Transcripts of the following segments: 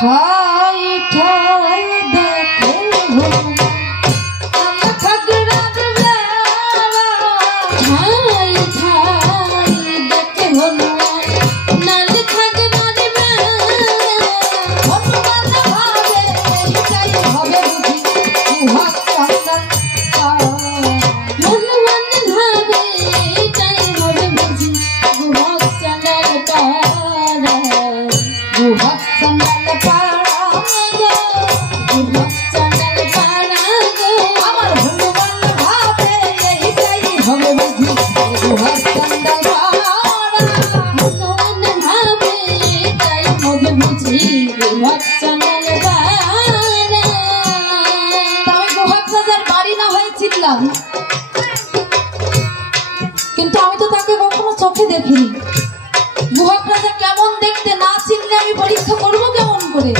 Huh? কিন্তু আমি তো তাকে কখনো চোখে দেখিনি। গুহার রাজা কেমন দেখতে না চিনলে আমি পরীক্ষা করব কেমন করে?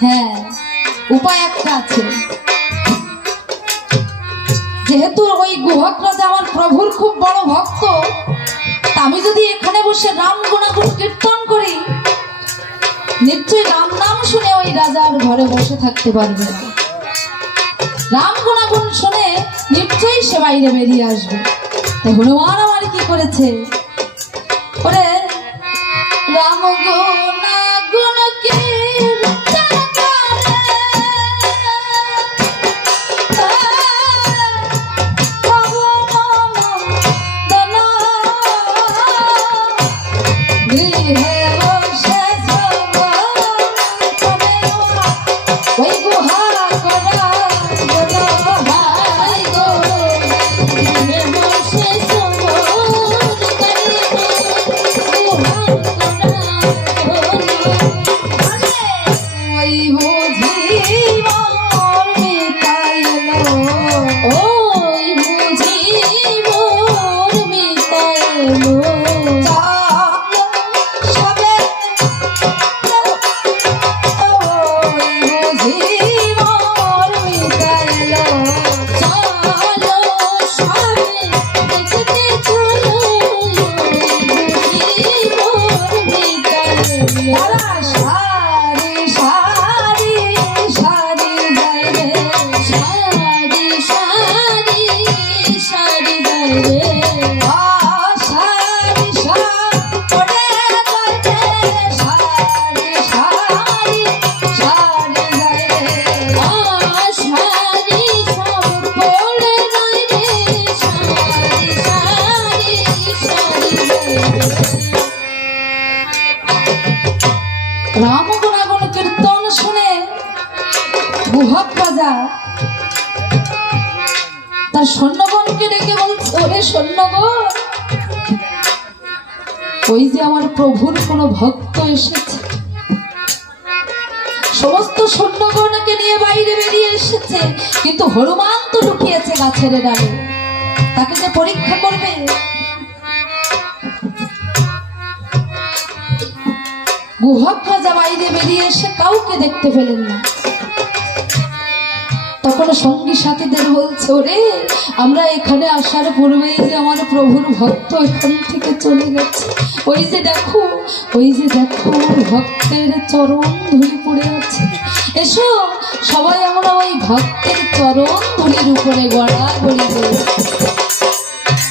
হ্যাঁ উপায় একটা আছে। যেহেতু ওই গুহক রাজা আমার প্রভুর খুব বড় ভক্ত আমি যদি এখানে বসে রাম গুণাগুণ কীর্তন করি নিশ্চয়ই রাম নাম শুনে ওই রাজার ঘরে বসে থাকতে পারবে না। রাম গুণাগুণ শুনে নিশ্চয়ই সে বাইরে বেরিয়ে আসবে। তাই হনুমান আমার কি করেছে? ওরে, রাম গুণাগুণ Aleluia. রাম গুণাগুণ কীর্তন শুনে গুহক রাজা তার সৈন্যগণকে ডেকে বলছে, ওরে সৈন্যগণ, ওই যে আমার প্রভুর কোন ভক্ত এসেছে। সমস্ত সৈন্যগণকে নিয়ে বাইরে বেরিয়ে এসেছে, কিন্তু হনুমান তো লুকিয়েছে গাছের ডালে। তাকে যে পরীক্ষা করবে গুহক রাজা বাইরে বেরিয়ে এসে কাউকে দেখতে পেলেন না। তখন সঙ্গী সাথীদের বলছে, ওরে, আমরা এখানে আসার পূর্বেই যে আমার প্রভুর ভক্ত এখান থেকে চলে গেছে। ওই যে দেখো, ওই যে দেখো, ভক্তের চরণ ধুলি পড়ে আছে। এসো, সবাই আমরা ওই ভক্তের চরণ ধুলির উপরে গড়া গড়ি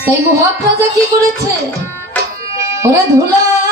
তাই গুহক রাজা কি করেছে? ওরে ধুলা